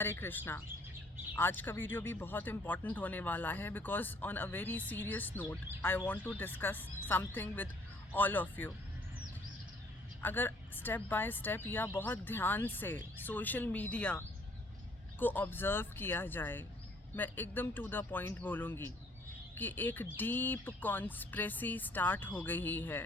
हरे कृष्णा। आज का वीडियो भी बहुत इम्पॉर्टेंट होने वाला है because on a very serious note I want to discuss something with all of you. अगर स्टेप बाय स्टेप या बहुत ध्यान से सोशल मीडिया को ऑब्ज़र्व किया जाए, मैं एकदम टू द पॉइंट बोलूँगी कि एक डीप कॉन्स्पिरेसी स्टार्ट हो गई है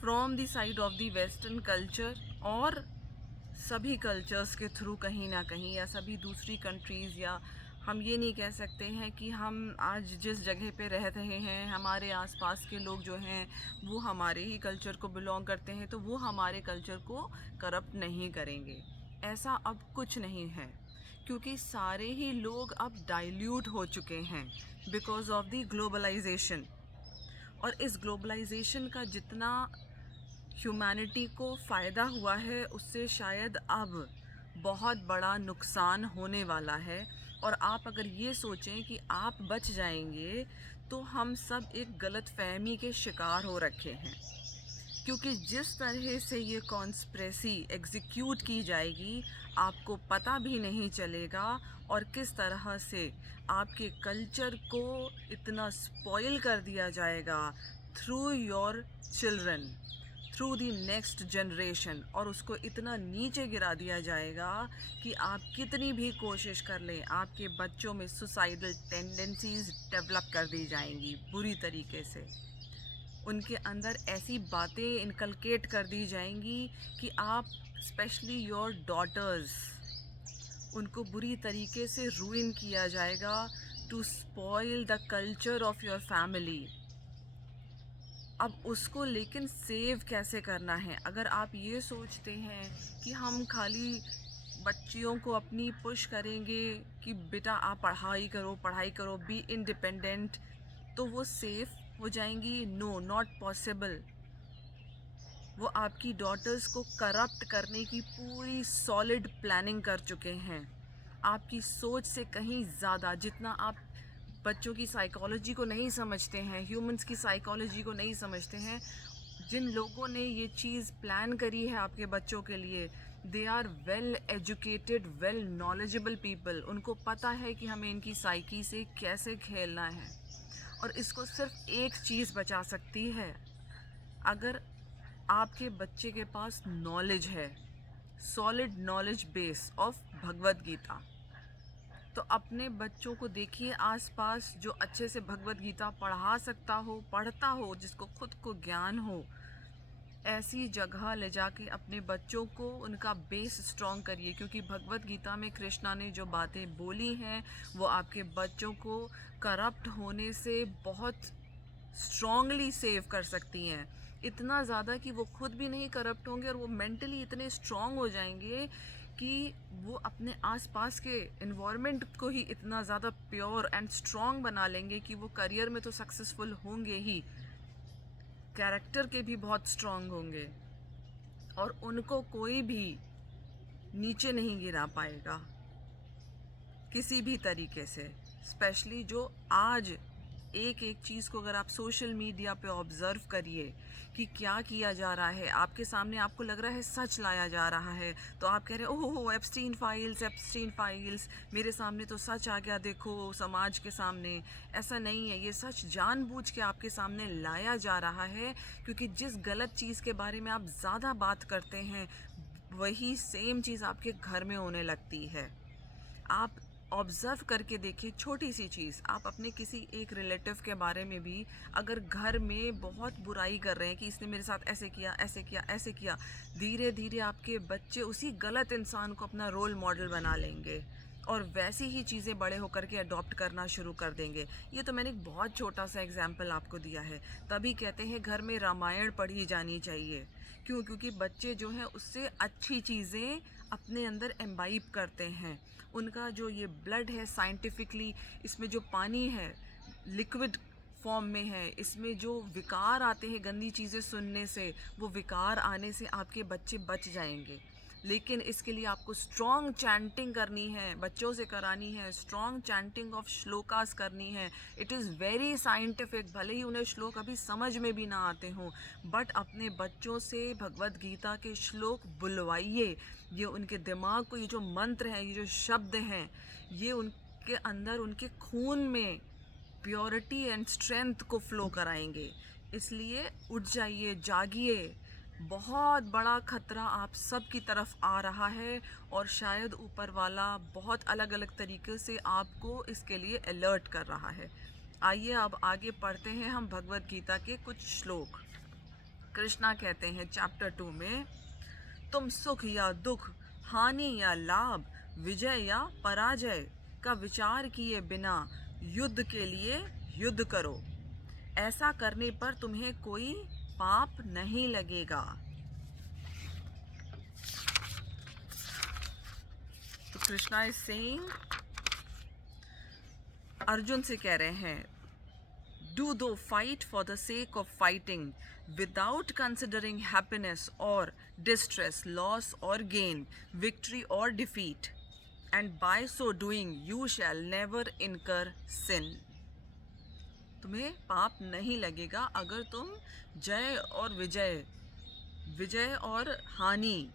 from the side of the western culture और सभी कल्चर्स के थ्रू कहीं ना कहीं, या सभी दूसरी कंट्रीज़, या हम ये नहीं कह सकते हैं कि हम आज जिस जगह पे रह रहे हैं हमारे आसपास के लोग जो हैं वो हमारे ही कल्चर को बिलोंग करते हैं तो वो हमारे कल्चर को करप्ट नहीं करेंगे। ऐसा अब कुछ नहीं है, क्योंकि सारे ही लोग अब डाइल्यूट हो चुके हैं बिकॉज ऑफ द ग्लोबलाइजेशन। और इस ग्लोबलाइजेशन का जितना ह्यूमैनिटी को फ़ायदा हुआ है उससे शायद अब बहुत बड़ा नुकसान होने वाला है। और आप अगर ये सोचें कि आप बच जाएंगे तो हम सब एक गलत फहमी के शिकार हो रखे हैं, क्योंकि जिस तरह से ये कॉन्स्पिरेसी एग्जीक्यूट की जाएगी आपको पता भी नहीं चलेगा, और किस तरह से आपके कल्चर को इतना स्पॉइल कर दिया जाएगा through your children, through the next generation, और उसको इतना नीचे गिरा दिया जाएगा कि आप कितनी भी कोशिश कर लें आपके बच्चों में सुसाइडल टेंडेंसीज डेवलप कर दी जाएंगी बुरी तरीके से। उनके अंदर ऐसी बातें इनकलकेट कर दी जाएंगी कि आप, स्पेशली योर डॉटर्स, उनको बुरी तरीके से रूइन किया जाएगा to spoil the culture of your family. अब उसको लेकिन सेव कैसे करना है? अगर आप ये सोचते हैं कि हम खाली बच्चियों को अपनी पुश करेंगे कि बेटा आप पढ़ाई करो, बी इंडिपेंडेंट, तो वो सेफ हो जाएंगी? No, not possible. वो आपकी डॉटर्स को करप्ट करने की पूरी सॉलिड प्लानिंग कर चुके हैं, आपकी सोच से कहीं ज़्यादा। जितना आप बच्चों की साइकोलॉजी को नहीं समझते हैं, ह्यूमंस की साइकोलॉजी को नहीं समझते हैं, जिन लोगों ने ये चीज़ प्लान करी है आपके बच्चों के लिए, they are well educated, well knowledgeable people. उनको पता है कि हमें इनकी साइकी से कैसे खेलना है। और इसको सिर्फ एक चीज़ बचा सकती है, अगर आपके बच्चे के पास नॉलेज है, solid knowledge base of Bhagavad Gita. तो अपने बच्चों को देखिए आसपास जो अच्छे से भगवत गीता पढ़ा सकता हो, पढ़ता हो, जिसको खुद को ज्ञान हो, ऐसी जगह ले जाके अपने बच्चों को उनका बेस स्ट्रॉन्ग करिए, क्योंकि भगवत गीता में कृष्णा ने जो बातें बोली हैं वो आपके बच्चों को करप्ट होने से बहुत स्ट्रॉन्गली सेव कर सकती हैं। इतना ज़्यादा कि वो खुद भी नहीं करप्ट होंगे और वो मेंटली इतने स्ट्रॉन्ग हो जाएंगे कि वो अपने आसपास के इन्वायरमेंट को ही इतना ज़्यादा प्योर एंड स्ट्रॉन्ग बना लेंगे कि वो करियर में तो सक्सेसफुल होंगे ही, कैरेक्टर के भी बहुत स्ट्रॉन्ग होंगे, और उनको कोई भी नीचे नहीं गिरा पाएगा किसी भी तरीके से। स्पेशली जो आज एक एक चीज़ को अगर आप सोशल मीडिया पे ऑब्ज़र्व करिए कि क्या किया जा रहा है आपके सामने, आपको लग रहा है सच लाया जा रहा है, तो आप कह रहे हो ओह एप्स्टीन फाइल्स, एप्स्टीन फाइल्स, मेरे सामने तो सच आ गया, देखो समाज के सामने। ऐसा नहीं है, ये सच जानबूझ के आपके सामने लाया जा रहा है, क्योंकि जिस गलत चीज़ के बारे में आप ज़्यादा बात करते हैं वही सेम चीज़ आपके घर में होने लगती है। आप ऑब्ज़र्व करके देखिए, छोटी सी चीज़, आप अपने किसी एक रिलेटिव के बारे में भी अगर घर में बहुत बुराई कर रहे हैं कि इसने मेरे साथ ऐसे किया, ऐसे किया, ऐसे किया, धीरे धीरे आपके बच्चे उसी गलत इंसान को अपना रोल मॉडल बना लेंगे और वैसी ही चीज़ें बड़े होकर के अडॉप्ट करना शुरू कर देंगे। ये तो मैंने एक बहुत छोटा सा एग्जाम्पल आपको दिया है। तभी कहते हैं घर में रामायण पढ़ी जानी चाहिए। क्यों? क्योंकि बच्चे जो हैं उससे अच्छी चीज़ें अपने अंदर एम्बाइब करते हैं। उनका जो ये ब्लड है साइंटिफिकली, इसमें जो पानी है लिक्विड फॉर्म में है, इसमें जो विकार आते हैं गंदी चीज़ें सुनने से, वो विकार आने से आपके बच्चे बच जाएंगे। लेकिन इसके लिए आपको स्ट्रॉन्ग चैंटिंग करनी है, बच्चों से करानी है, स्ट्रॉन्ग चैंटिंग ऑफ श्लोकास करनी है। इट इज़ वेरी साइंटिफिक, भले ही उन्हें श्लोक अभी समझ में भी ना आते हों, बट अपने बच्चों से भगवद गीता के श्लोक बुलवाइए। ये उनके दिमाग को, ये जो मंत्र हैं, ये जो शब्द हैं, ये उनके अंदर, उनके खून में प्योरिटी एंड स्ट्रेंथ को फ्लो कराएंगे। इसलिए उठ जाइए, जागिए, बहुत बड़ा खतरा आप सब की तरफ आ रहा है और शायद ऊपर वाला बहुत अलग अलग तरीके से आपको इसके लिए अलर्ट कर रहा है। आइए अब आगे पढ़ते हैं हम भगवद गीता के कुछ श्लोक। कृष्णा कहते हैं चैप्टर 2 में, तुम सुख या दुख, हानि या लाभ, विजय या पराजय का विचार किए बिना युद्ध के लिए युद्ध करो। ऐसा करने पर तुम्हें कोई पाप नहीं लगेगा। तो कृष्णा इज सेइंग, अर्जुन से कह रहे हैं, do thou fight for the sake of fighting without considering happiness और डिस्ट्रेस, लॉस और गेन, विक्ट्री और defeat, and by so doing you shall never incur sin. तुम्हें पाप नहीं लगेगा अगर तुम जय और विजय और हानि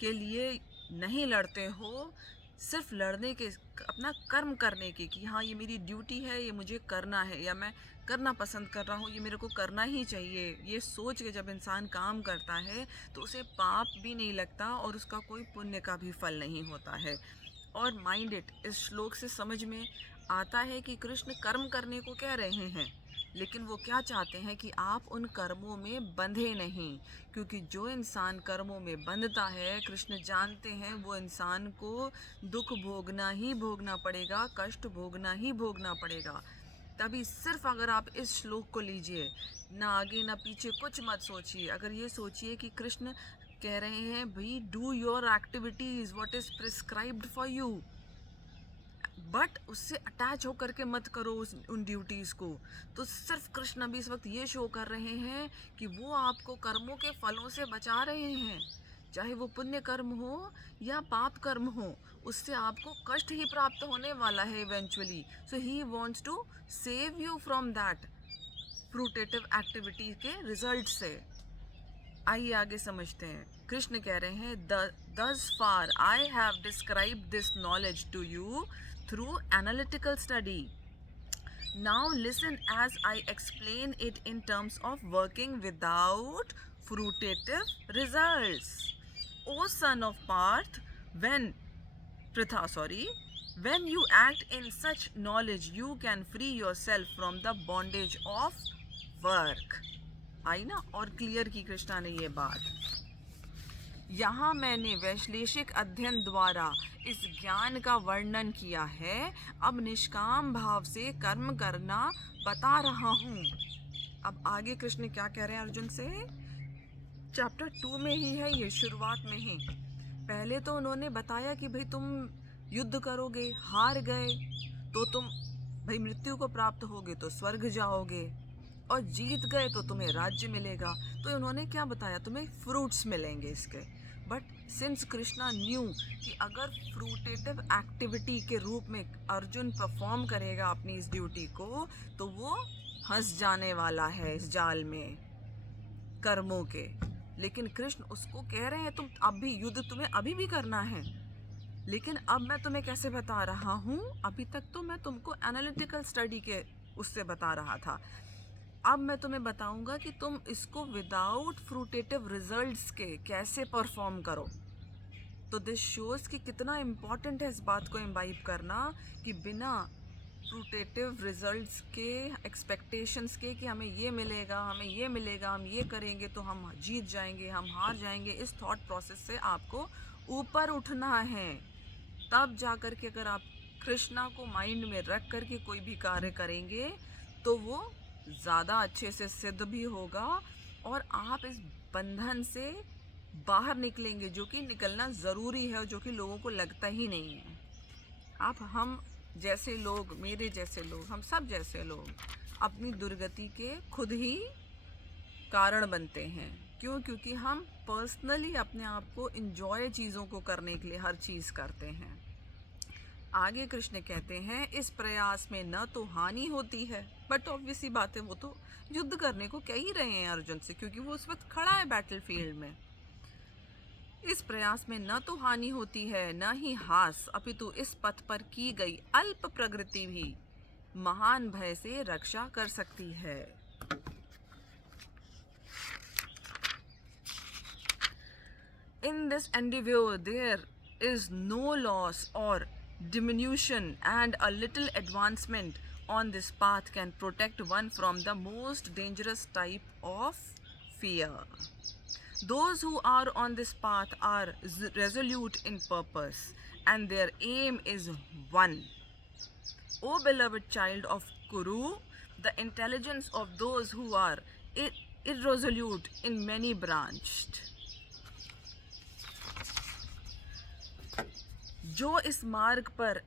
के लिए नहीं लड़ते हो, सिर्फ लड़ने के, अपना कर्म करने के, कि हाँ ये मेरी ड्यूटी है, ये मुझे करना है, या मैं करना पसंद कर रहा हूँ, ये मेरे को करना ही चाहिए। ये सोच के जब इंसान काम करता है तो उसे पाप भी नहीं लगता और उसका कोई पुण्य का भी फल नहीं होता है। और माइंड इट, इस श्लोक से समझ में आता है कि कृष्ण कर्म करने को कह रहे हैं, लेकिन वो क्या चाहते हैं कि आप उन कर्मों में बंधे नहीं, क्योंकि जो इंसान कर्मों में बंधता है, कृष्ण जानते हैं वो इंसान को दुख भोगना ही भोगना पड़ेगा, कष्ट भोगना ही भोगना पड़ेगा। तभी सिर्फ अगर आप इस श्लोक को लीजिए, ना आगे ना पीछे कुछ मत सोचिए, अगर ये सोचिए कि कृष्ण कह रहे हैं भाई do your activities what is prescribed for you, but उससे अटैच होकर के मत करो उन ड्यूटीज़ को। तो सिर्फ कृष्ण भी इस वक्त ये शो कर रहे हैं कि वो आपको कर्मों के फलों से बचा रहे हैं, चाहे वो पुण्य कर्म हो या पाप कर्म हो, उससे आपको कष्ट ही प्राप्त होने वाला है eventually. So he wants to save you from that fruitive activity के रिजल्ट से। आइए आगे समझते हैं। कृष्ण कह रहे हैं, thus far I have described this knowledge to you through analytical study. Now listen as I explain it in terms of working without fruitative results. O son of Parth, when you act in such knowledge, you can free yourself from the bondage of work. आई ना, और clear की कृष्णा ने ये बात। यहाँ मैंने वैश्लेषिक अध्ययन द्वारा इस ज्ञान का वर्णन किया है, अब निष्काम भाव से कर्म करना बता रहा हूँ। अब आगे कृष्ण क्या कह रहे हैं अर्जुन से, चैप्टर 2 में ही है ये, शुरुआत में ही। पहले तो उन्होंने बताया कि भाई तुम युद्ध करोगे, हार गए तो तुम भाई मृत्यु को प्राप्त होगे तो स्वर्ग जाओगे, और जीत गए तो तुम्हें राज्य मिलेगा। तो उन्होंने क्या बताया, तुम्हें फ्रूट्स मिलेंगे इसके। बट सिंस कृष्णा न्यू कि अगर फ्रूटेटिव एक्टिविटी के रूप में अर्जुन परफॉर्म करेगा अपनी इस ड्यूटी को, तो वो फंस जाने वाला है इस जाल में कर्मों के। लेकिन कृष्ण उसको कह रहे हैं तुम अब भी युद्ध तुम्हें अभी भी करना है, लेकिन अब मैं तुम्हें कैसे बता रहा हूँ, अभी तक तो मैं तुमको एनालिटिकल स्टडी के उससे बता रहा था, अब मैं तुम्हें बताऊंगा कि तुम इसको विदाउट फ्रूटेटिव रिजल्ट्स के कैसे परफॉर्म करो। तो दिस शोज़ कि कितना इम्पॉर्टेंट है इस बात को इम्बाइब करना कि बिना फ्रूटेटिव रिजल्ट्स के, एक्सपेक्टेशंस के कि हमें ये मिलेगा, हमें ये मिलेगा, हम ये करेंगे तो हम जीत जाएंगे, हम हार जाएंगे, इस थॉट प्रोसेस से आपको ऊपर उठना है। तब जा कर के अगर आप कृष्णा को माइंड में रख कर के कोई भी कार्य करेंगे तो वो ज़्यादा अच्छे से सिद्ध भी होगा और आप इस बंधन से बाहर निकलेंगे, जो कि निकलना ज़रूरी है और जो कि लोगों को लगता ही नहीं है। आप, हम जैसे लोग, मेरे जैसे लोग, हम सब जैसे लोग अपनी दुर्गति के खुद ही कारण बनते हैं। क्यों? क्योंकि हम पर्सनली अपने आप को इंजॉय चीज़ों को करने के लिए हर चीज़ करते हैं। आगे कृष्ण कहते हैं, इस प्रयास में न तो हानि होती है, बट ऑब्वियसली बात है, वो तो युद्ध करने को कह ही रहे हैं अर्जुन से, क्योंकि वो उस वक्त खड़ा है बैटलफील्ड में। इस प्रयास में न तो हानि होती है न ही हास, अपितु इस पथ पर की गई अल्प प्रगति भी महान भय से रक्षा कर सकती है। In this endeavor there is no loss or diminution, and a little advancement on this path can protect one from the most dangerous type of fear. Those who are on this path are resolute in purpose, and their aim is one. O beloved child of Kuru, the intelligence of those who are irresolute in many branched. जो इस मार्ग पर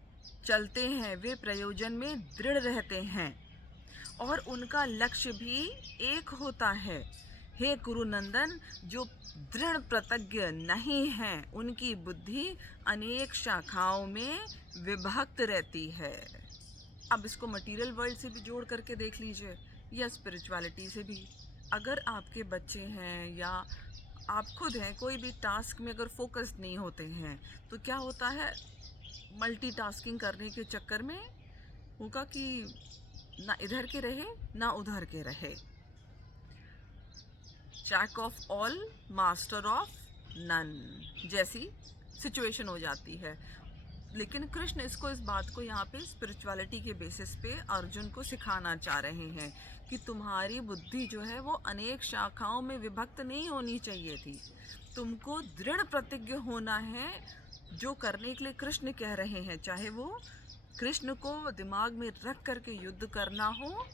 चलते हैं वे प्रयोजन में दृढ़ रहते हैं और उनका लक्ष्य भी एक होता है। हे कुरुनंदन, जो दृढ़ प्रतिज्ञ नहीं हैं उनकी बुद्धि अनेक शाखाओं में विभक्त रहती है। अब इसको मटेरियल वर्ल्ड से भी जोड़ करके देख लीजिए या स्पिरिचुअलिटी से भी। अगर आपके बच्चे हैं या आप खुद हैं, कोई भी टास्क में अगर फोकस्ड नहीं होते हैं तो क्या होता है, मल्टीटास्किंग करने के चक्कर में होगा कि ना इधर के रहे ना उधर के रहे। Jack of all master of none जैसी सिचुएशन हो जाती है। लेकिन कृष्ण इस बात को यहाँ पे स्पिरिचुअलिटी के बेसिस पे अर्जुन को सिखाना चाह रहे हैं कि तुम्हारी बुद्धि जो है वो अनेक शाखाओं में विभक्त नहीं होनी चाहिए थी। तुमको दृढ़ प्रतिज्ञ होना है जो करने के लिए कृष्ण कह रहे हैं, चाहे वो कृष्ण को दिमाग में रख करके युद्ध करना हो,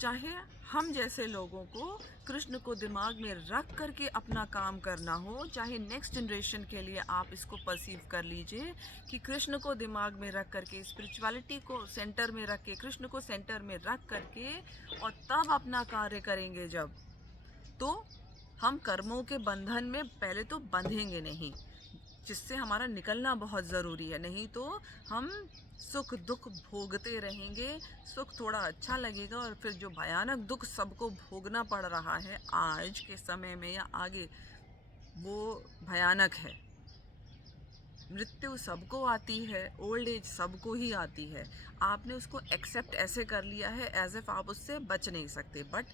चाहे हम जैसे लोगों को कृष्ण को दिमाग में रख करके अपना काम करना हो, चाहे नेक्स्ट जनरेशन के लिए आप इसको परसीव कर लीजिए कि कृष्ण को दिमाग में रख करके, स्पिरिचुअलिटी को सेंटर में रख के, कृष्ण को सेंटर में रख करके और तब अपना कार्य करेंगे जब, तो हम कर्मों के बंधन में पहले तो बंधेंगे नहीं, जिससे हमारा निकलना बहुत ज़रूरी है। नहीं तो हम सुख दुख भोगते रहेंगे, सुख थोड़ा अच्छा लगेगा और फिर जो भयानक दुख सबको भोगना पड़ रहा है आज के समय में या आगे, वो भयानक है। मृत्यु सबको आती है, ओल्ड एज सबको ही आती है। आपने उसको एक्सेप्ट ऐसे कर लिया है एज इफ आप उससे बच नहीं सकते, बट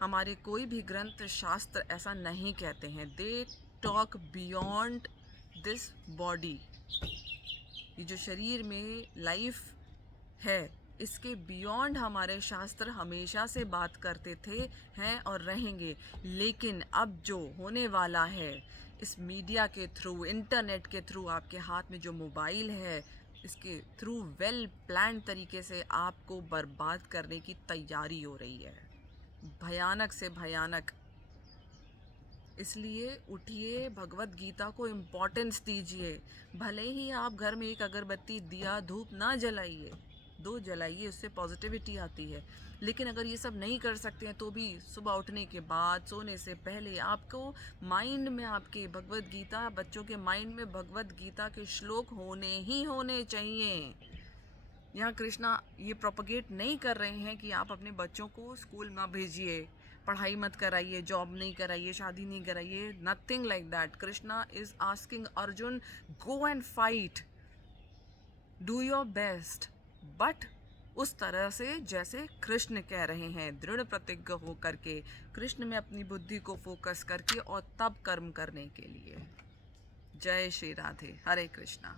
हमारे कोई भी ग्रंथ शास्त्र ऐसा नहीं कहते हैं। They talk beyond this body. ये जो शरीर में लाइफ है इसके बियॉन्ड हमारे शास्त्र हमेशा से बात करते थे, हैं और रहेंगे। लेकिन अब जो होने वाला है इस मीडिया के थ्रू, इंटरनेट के थ्रू, आपके हाथ में जो मोबाइल है इसके थ्रू वेल प्लान तरीके से आपको बर्बाद करने की तैयारी हो रही है, भयानक से भयानक। इसलिए उठिए, भगवत गीता को इम्पोर्टेंस दीजिए। भले ही आप घर में एक अगरबत्ती, दिया, धूप ना जलाइए, 2 जलाइए, उससे पॉजिटिविटी आती है। लेकिन अगर ये सब नहीं कर सकते हैं तो भी सुबह उठने के बाद, सोने से पहले आपको माइंड में आपके भगवत गीता, बच्चों के माइंड में भगवत गीता के श्लोक होने ही होने चाहिए। यहाँ कृष्णा ये प्रोपगेट नहीं कर रहे हैं कि आप अपने बच्चों को स्कूल ना भेजिए, पढ़ाई मत कराइए, जॉब नहीं कराइए, शादी नहीं कराइए, nothing like that. Krishna is asking Arjun, go and fight, do your best, but उस तरह से जैसे कृष्ण कह रहे हैं, दृढ़ प्रतिज्ञ हो करके, कृष्ण में अपनी बुद्धि को फोकस करके और तब कर्म करने के लिए। जय श्री राधे, हरे कृष्णा।